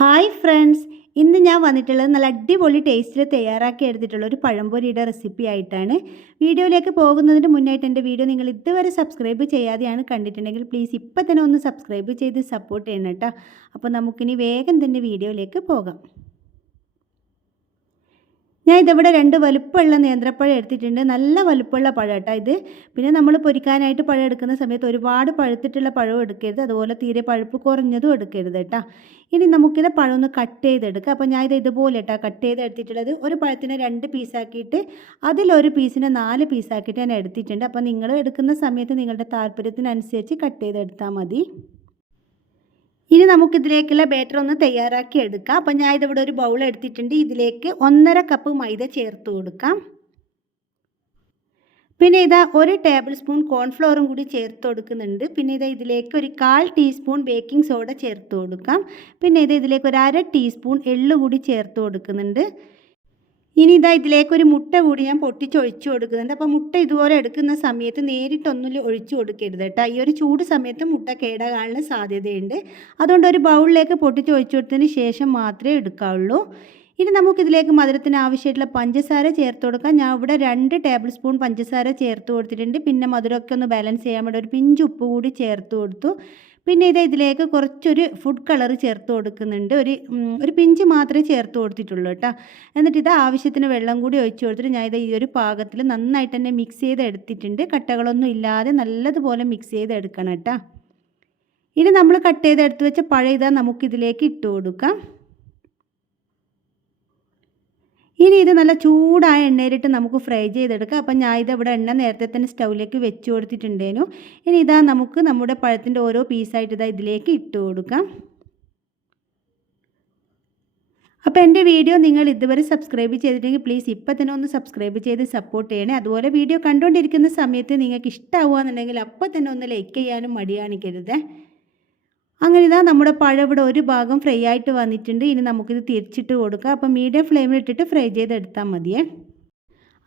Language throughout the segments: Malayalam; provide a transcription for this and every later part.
Hi friends. ഇന്ന് ഞാൻ വന്നിട്ടുള്ളത് നല്ല അടിപൊളി ടേസ്റ്റിൽ തയ്യാറാക്കി എടുത്തിട്ടുള്ള ഒരു പഴംപൊരിയുടെ റെസിപ്പി ആയിട്ടാണ്. വീഡിയോയിലേക്ക് പോകുന്നതിന് മുന്നായിട്ട് എന്റെ വീഡിയോ നിങ്ങൾ ഇതുവരെ സബ്സ്ക്രൈബ് ചെയ്യാതെയാണ് കണ്ടിട്ടുണ്ടെങ്കിൽ പ്ലീസ് ഇപ്പം തന്നെ ഒന്ന് സബ്സ്ക്രൈബ് ചെയ്ത് സപ്പോർട്ട് ചെയ്യണം കേട്ടോ. അപ്പോൾ നമുക്കിനി വേഗം തന്നെ വീഡിയോയിലേക്ക് പോകാം. ഞാൻ ഇതിവിടെ രണ്ട് വലുപ്പമുള്ള നേന്ത്രപ്പഴം എടുത്തിട്ടുണ്ട്. നല്ല വലുപ്പമുള്ള പഴം കേട്ടോ ഇത്. പിന്നെ നമ്മൾ പൊരിക്കാനായിട്ട് പഴം എടുക്കുന്ന സമയത്ത് ഒരുപാട് പഴുത്തിട്ടുള്ള പഴവും എടുക്കരുത്. അതുപോലെ തീരെ പഴുപ്പ് കുറഞ്ഞതും എടുക്കരുത് കേട്ടോ. ഇനി നമുക്കിത് പഴം ഒന്ന് കട്ട് ചെയ്തെടുക്കാം. അപ്പോൾ ഞാൻ ഇത് ഇതുപോലെ കേട്ടോ. കട്ട് ചെയ്ത് എടുത്തിട്ടുള്ളത് ഒരു പഴത്തിനെ രണ്ട് പീസാക്കിയിട്ട് അതിലൊരു പീസിനെ നാല് പീസാക്കിയിട്ട് ഞാൻ എടുത്തിട്ടുണ്ട്. അപ്പോൾ നിങ്ങൾ എടുക്കുന്ന സമയത്ത് നിങ്ങളുടെ താല്പര്യത്തിനനുസരിച്ച് കട്ട് ചെയ്തെടുത്താൽ മതി. ഇനി നമുക്കിതിലേക്കുള്ള ബാറ്റർ ഒന്ന് തയ്യാറാക്കി എടുക്കാം. അപ്പം ഞാൻ ഇതിവിടെ ഒരു ബൗൾ എടുത്തിട്ടുണ്ട്. ഇതിലേക്ക് ഒന്നര കപ്പ് മൈദ ചേർത്ത് കൊടുക്കാം. പിന്നെ ഇതാ ഒരു ടേബിൾ സ്പൂൺ കോൺഫ്ലോറും കൂടി ചേർത്ത് കൊടുക്കുന്നുണ്ട്. പിന്നെ ഇത് ഇതിലേക്ക് ഒരു കാൽ ടീസ്പൂൺ ബേക്കിംഗ് സോഡ ചേർത്ത് കൊടുക്കാം. പിന്നെ ഇത് ഇതിലേക്ക് ഒരു അര ടീസ്പൂൺ എള്ള് കൂടി ചേർത്ത് കൊടുക്കുന്നുണ്ട്. ഇനി ഇതാ ഇതിലേക്ക് ഒരു മുട്ട കൂടി ഞാൻ പൊട്ടിച്ചൊഴിച്ചു കൊടുക്കുന്നുണ്ട്. അപ്പോൾ മുട്ട ഇതുപോലെ എടുക്കുന്ന സമയത്ത് നേരിട്ടൊന്നും ഒഴിച്ചു കൊടുക്കരുത് കേട്ടോ. ഈ ഒരു ചൂട് സമയത്ത് മുട്ട കേടാകാനുള്ള സാധ്യതയുണ്ട്. അതുകൊണ്ട് ഒരു ബൗളിലേക്ക് പൊട്ടിച്ചൊഴിച്ചു കൊടുത്തതിന് ശേഷം മാത്രമേ എടുക്കാവുള്ളൂ. ഇനി നമുക്കിതിലേക്ക് മധുരത്തിന് ആവശ്യമായിട്ടുള്ള പഞ്ചസാര ചേർത്ത് കൊടുക്കാം. ഞാൻ ഇവിടെ രണ്ട് ടേബിൾ സ്പൂൺ പഞ്ചസാര ചേർത്ത് കൊടുത്തിട്ടുണ്ട്. പിന്നെ മധുരമൊക്കെ ഒന്ന് ബാലൻസ് ചെയ്യാൻ വേണ്ടി ഒരു പിഞ്ച് ഉപ്പ് കൂടി ചേർത്ത് കൊടുത്തു. പിന്നെ ഇത് ഇതിലേക്ക് കുറച്ചൊരു ഫുഡ് കളർ ചേർത്ത് കൊടുക്കുന്നുണ്ട്. ഒരു ഒരു പിഞ്ച് മാത്രമേ ചേർത്ത് കൊടുത്തിട്ടുള്ളൂ കേട്ടോ. എന്നിട്ട് ഇത് ആവശ്യത്തിന് വെള്ളം കൂടി ഒഴിച്ച് കൊടുത്തിട്ട് ഞാൻ ഇത് ഈ ഒരു പാകത്തിൽ നന്നായിട്ട് തന്നെ മിക്സ് ചെയ്ത് എടുത്തിട്ടുണ്ട്. കട്ടകളൊന്നും ഇല്ലാതെ നല്ലതുപോലെ മിക്സ് ചെയ്ത് എടുക്കണം കേട്ടോ. ഇനി നമ്മൾ കട്ട് ചെയ്ത് എടുത്ത് വെച്ച പഴയ ഇതാ നമുക്കിതിലേക്ക് ഇട്ട് കൊടുക്കാം. ഇനി ഇത് നല്ല ചൂടായ എണ്ണയിലിട്ട് നമുക്ക് ഫ്രൈ ചെയ്തെടുക്കാം. അപ്പം ഞാൻ ഇത് ഇവിടെ എണ്ണ നേരത്തെ തന്നെ സ്റ്റൗവിലേക്ക് വെച്ച് കൊടുത്തിട്ടുണ്ടേനു. ഇനി ഇതാ നമുക്ക് നമ്മുടെ പഴത്തിന്റെ ഓരോ പീസായിട്ട് ഇതാ ഇതിലേക്ക് ഇട്ട് കൊടുക്കാം. അപ്പോൾ എന്റെ വീഡിയോ നിങ്ങൾ ഇതുവരെ സബ്സ്ക്രൈബ് ചെയ്തിട്ടുണ്ടെങ്കിൽ പ്ലീസ് ഇപ്പം തന്നെ ഒന്ന് സബ്സ്ക്രൈബ് ചെയ്ത് സപ്പോർട്ട് ചെയ്യണേ. അതുപോലെ വീഡിയോ കണ്ടുകൊണ്ടിരിക്കുന്ന സമയത്ത് നിങ്ങൾക്ക് ഇഷ്ടമാവുകയെന്നുണ്ടെങ്കിൽ അപ്പം തന്നെ ഒന്ന് ലൈക്ക് ചെയ്യാനും മടി കാണിക്കരുത് അങ്ങനെ ഇതാ നമ്മുടെ പഴം ഇവിടെ ഒരു ഭാഗം ഫ്രൈ ആയിട്ട് വന്നിട്ടുണ്ട്. ഇനി നമുക്കിത് തിരിച്ചിട്ട് കൊടുക്കാം. അപ്പോൾ മീഡിയം ഫ്ലെയിമിൽ ഇട്ടിട്ട് ഫ്രൈ ചെയ്തെടുത്താൽ മതിയേ.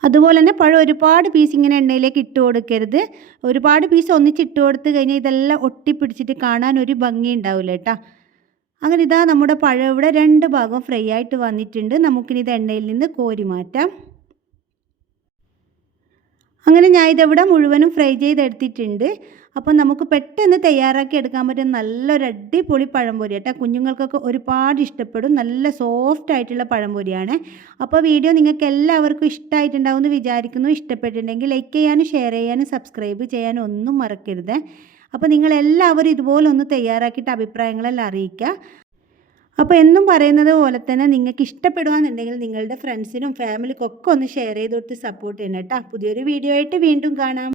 അതുപോലെ തന്നെ പഴം ഒരുപാട് പീസ് ഇങ്ങനെ എണ്ണയിലേക്ക് ഇട്ട് കൊടുക്കരുത്. ഒരുപാട് പീസ് ഒന്നിച്ചിട്ട് കൊടുത്ത് കഴിഞ്ഞാൽ ഇതെല്ലാം ഒട്ടിപ്പിടിച്ചിട്ട് കാണാൻ ഒരു ഭംഗി ഉണ്ടാവില്ല കേട്ടോ. അങ്ങനെ ഇതാ നമ്മുടെ പഴം ഇവിടെ രണ്ട് ഭാഗം ഫ്രൈ ആയിട്ട് വന്നിട്ടുണ്ട്. നമുക്കിനി ഇത് എണ്ണയിൽ നിന്ന് കോരി മാറ്റാം. അങ്ങനെ ഞാൻ ഇതിവിടെ മുഴുവനും ഫ്രൈ ചെയ്തെടുത്തിട്ടുണ്ട്. അപ്പോൾ നമുക്ക് പെട്ടെന്ന് തയ്യാറാക്കി എടുക്കാൻ പറ്റുന്ന നല്ലൊരു അടിപൊളി പഴംപൊരി കേട്ടോ. കുഞ്ഞുങ്ങൾക്കൊക്കെ ഒരുപാട് ഇഷ്ടപ്പെടും. നല്ല സോഫ്റ്റ് ആയിട്ടുള്ള പഴംപൊരിയാണ്. അപ്പോൾ വീഡിയോ നിങ്ങൾക്ക് എല്ലാവർക്കും ഇഷ്ടമായിട്ടുണ്ടാവും എന്ന് വിചാരിക്കുന്നു. ഇഷ്ടപ്പെട്ടിട്ടുണ്ടെങ്കിൽ ലൈക്ക് ചെയ്യാനും ഷെയർ ചെയ്യാനും സബ്സ്ക്രൈബ് ചെയ്യാനും ഒന്നും മറക്കരുത്. അപ്പോൾ നിങ്ങളെല്ലാവരും ഇതുപോലെ ഒന്ന് തയ്യാറാക്കിയിട്ട് അഭിപ്രായങ്ങളെല്ലാം അറിയിക്കുക. അപ്പോൾ എന്നും പറയുന്നത് പോലെ തന്നെ നിങ്ങൾക്ക് ഇഷ്ടപ്പെടുകയെന്നുണ്ടെങ്കിൽ നിങ്ങളുടെ ഫ്രണ്ട്സിനും ഫാമിലിക്കും ഒക്കെ ഒന്ന് ഷെയർ ചെയ്ത് കൊടുത്ത് സപ്പോർട്ട് ചെയ്യണം കേട്ടോ. പുതിയൊരു വീഡിയോ ആയിട്ട് വീണ്ടും കാണാം.